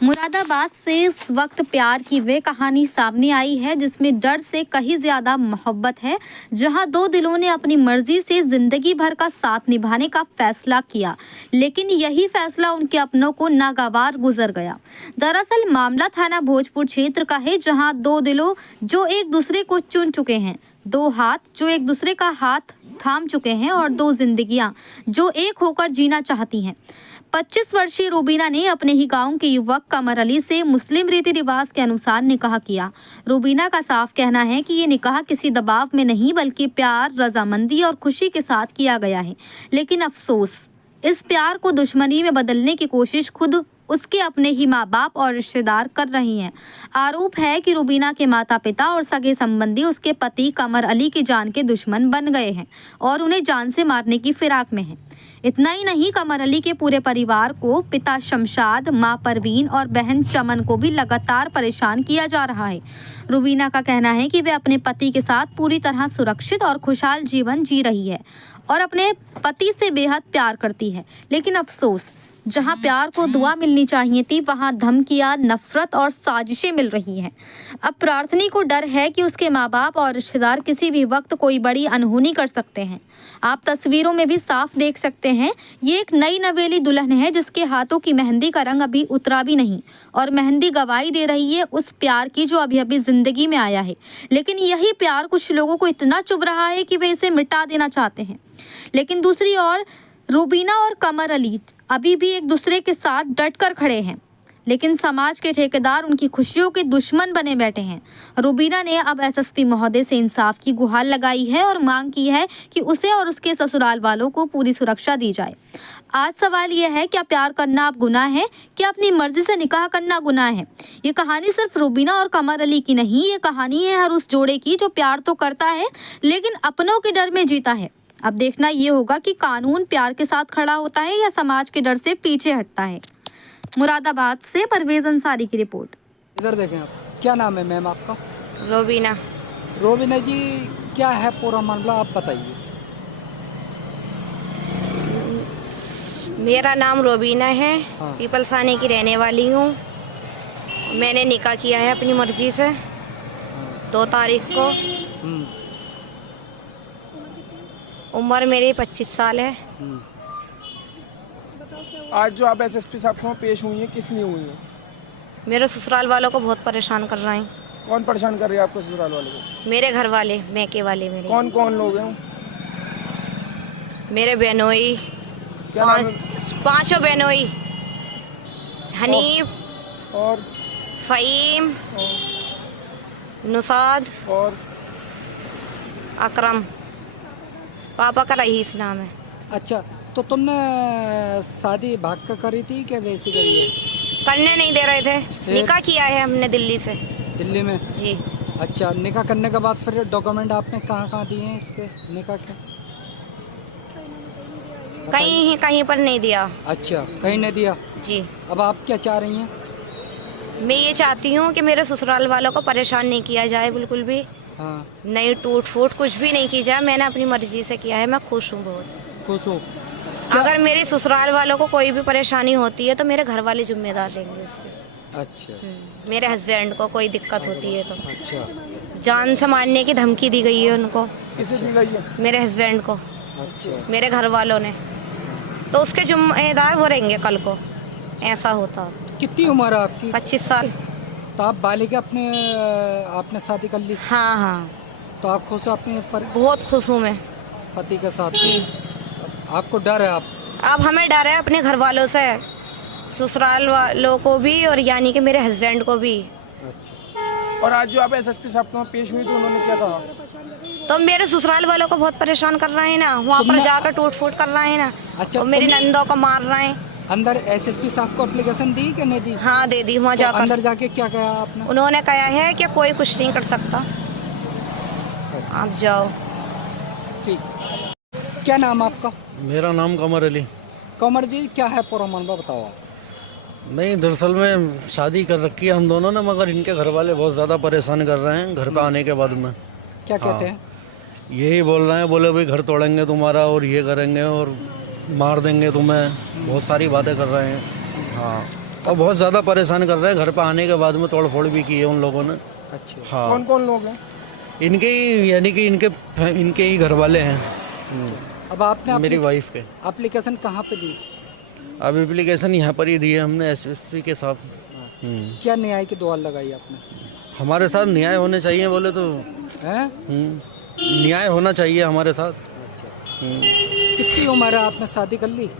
मुरादाबाद से इस वक्त प्यार की वे कहानी सामने आई है जिसमें डर से कहीं ज्यादा मोहब्बत है। जहां दो दिलों ने अपनी मर्जी से जिंदगी भर का साथ निभाने का फैसला किया, लेकिन यही फैसला उनके अपनों को नागवार गुजर गया। दरअसल मामला थाना भोजपुर क्षेत्र का है, जहां दो दिलों जो एक दूसरे को चुन चुके हैं, दो हाथ जो एक दूसरे का हाथ थाम चुके हैं और दो जिंदगियां जो एक होकर जीना चाहती हैं। 25 वर्षीय रूबीना ने अपने ही गांव के युवक कमर अली से मुस्लिम रीति रिवाज के अनुसार निकाह किया। रूबीना का साफ कहना है कि ये निकाह किसी दबाव में नहीं बल्कि प्यार, रजामंदी और खुशी के साथ किया गया है। लेकिन अफसोस, इस प्यार को दुश्मनी में बदलने की कोशिश खुद उसके अपने ही माँ बाप और रिश्तेदार कर रही हैं। आरोप है कि रूबीना के माता पिता और सगे संबंधी उसके पति कमर अली की जान के दुश्मन बन गए हैं और उन्हें जान से मारने की फिराक में हैं। इतना ही नहीं, कमर अली के पूरे परिवार को, पिता शमशाद, मां परवीन और बहन चमन को भी लगातार परेशान किया जा रहा है। रूबीना का कहना है कि वे अपने पति के साथ पूरी तरह सुरक्षित और खुशहाल जीवन जी रही है और अपने पति से बेहद प्यार करती है। लेकिन अफसोस, जहां प्यार को दुआ मिलनी चाहिए थी, वहां धमकियां, नफरत और साजिशें मिल रही हैं। अब प्रार्थनी को डर है कि उसके माँ बाप और रिश्तेदार किसी भी वक्त कोई बड़ी अनहोनी कर सकते हैं। आप तस्वीरों में भी साफ देख सकते हैं, ये एक नई नवेली दुल्हन है जिसके हाथों की मेहंदी का रंग अभी उतरा भी नहीं और मेहंदी गवाही दे रही है उस प्यार की जो अभी अभी जिंदगी में आया है। लेकिन यही प्यार कुछ लोगों को इतना चुभ रहा है कि वे इसे मिटा देना चाहते हैं। लेकिन दूसरी ओर रूबीना और कमर अली अभी भी एक दूसरे के साथ डटकर खड़े हैं, लेकिन समाज के ठेकेदार उनकी खुशियों के दुश्मन बने बैठे हैं। रूबीना ने अब एसएसपी महोदय से इंसाफ की गुहार लगाई है और मांग की है कि उसे और उसके ससुराल वालों को पूरी सुरक्षा दी जाए। आज सवाल यह है, क्या प्यार करना अब गुनाह है? क्या अपनी मर्जी से निकाह करना गुनाह है? ये कहानी सिर्फ रूबीना और कमर अली की नहीं, ये कहानी है हर उस जोड़े की जो प्यार तो करता है लेकिन अपनों के डर में जीता है। अब देखना ये होगा कि कानून प्यार के साथ खड़ा होता है या समाज के डर से पीछे हटता है। मुरादाबाद से परवेज अंसारी की रिपोर्ट। इधर देखें आप, क्या नाम है मैम आपका? रोबीना। रोबीना जी, क्या है पूरा मामला आप बताइए। मेरा नाम रोबीना है। हाँ। पीपलसानी की रहने वाली हूँ। मैंने निकाह किया है अपनी मर्जी से 2 तारीख को। उम्र मेरी 25 साल है। आज जो आप एसएसपी साहब को पेश हुई हैं, किस लिए हुई हैं? मेरे ससुराल वालों को बहुत परेशान कर रहे हैं। कौन परेशान कर रहे हैं आपको ससुराल वालों को? मेरे घर वाले, मैके वाले मेरे। कौन कौन लोग हैं? मेरे बहनोई, क्या नाम है? 5 बहनोई, हनीफ और फ़हीम, नुसाद और अकरम। पापा का रईस नाम है। अच्छा, तो तुमने शादी भाग कर करी थी कि वैसी करी है? करने नहीं दे रहे थे। निकाह किया है हमने दिल्ली से। दिल्ली में? जी। अच्छा, निकाह करने के बाद फिर डॉक्यूमेंट आपने कहाँ दिए हैं इसके निकाह के? कहीं पर नहीं दिया। अच्छा, कहीं नहीं दिया। जी। अब आप क्या चाह रही हैं? मैं ये चाहती हूँ कि मेरे ससुराल वालों को परेशान नहीं किया जाए, बिल्कुल भी। हाँ। नहीं टूट फूट कुछ भी नहीं की जाए। मैंने अपनी मर्जी से किया है, मैं खुश हूँ बहुत। खुश हो? अगर मेरे ससुराल वालों को कोई भी परेशानी होती है तो मेरे घर वाले जिम्मेदार रहेंगे उसके। अच्छा। मेरे हस्बैंड को कोई दिक्कत होती है तो अच्छा। जान से मारने की धमकी दी गई है उनको। किसे दी गई है? मेरे हस्बैंड को, अच्छा। मेरे घर वालों ने। तो उसके जिम्मेदार वो रहेंगे कल को ऐसा होता। कितनी उम्र है आपकी? 25 साल। तो आप बालिका आपने शादी कर ली? हाँ हाँ, तो आप खुश हो अपने बहुत खुश हूँ मैं। पति के साथ? जी। आपको डर है? अब हमें डर है अपने घर वालों से, ससुराल वालों को भी और यानी कि मेरे हस्बैंड को भी। अच्छा। और आज जो आप एसएसपी साहब को पेश हुई तो उन्होंने क्या कहा? तो मेरे ससुराल वालों को बहुत परेशान कर रहे हैं ना, वहाँ पर जाकर टूट फूट कर रहे हैं ना। अच्छा, और मेरी नंदों को मार रहे हैं। अंदर एसएसपी साहब को एप्लीकेशन दी कि नहीं दी? हाँ दे दी। वहाँ तो जाकर अंदर जाके क्या कहा आपने? उन्होंने कहा है कि कोई कुछ नहीं कर सकता, आप जाओ। ठीक। क्या नाम आपका? मेरा नाम कमर अली। कमर जी, क्या है पूरा मामला बताओ आप। नहीं, दरअसल में शादी कर रखी है हम दोनों ने, मगर इनके घर वाले बहुत ज़्यादा परेशान कर रहे हैं घर पे आने के बाद में। क्या कहते हैं? यही बोल रहे हैं, बोले भाई घर तोड़ेंगे तुम्हारा और ये करेंगे और मार देंगे तुम्हें, बहुत सारी बातें कर रहे हैं। हाँ। और बहुत ज़्यादा परेशान कर रहे हैं। घर पे आने के बाद में तोड़ फोड़ भी की है उन लोगों ने। अच्छा। हाँ, कौन कौन लोग हैं? इनके ही यानी कि इनके ही घर वाले हैं। अब आपने मेरी वाइफ के। एप्लीकेशन कहाँ पे दी? अब एप्लीकेशन यहाँ पर ही दी है हमने एसएसपी के साथ। क्या न्याय की दुआ लगाई आपने? हमारे साथ न्याय होने चाहिए बोले तो हैं? न्याय होना चाहिए हमारे साथ। कितनी उम्र है? आपने शादी कर ली?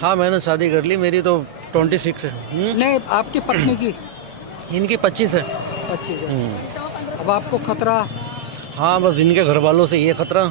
हाँ, मैंने शादी कर ली, मेरी तो 26 है। नहीं, आपकी पत्नी की? इनकी 25 है। 25 है। अब आपको खतरा? हाँ, बस इनके घर वालों से ये खतरा।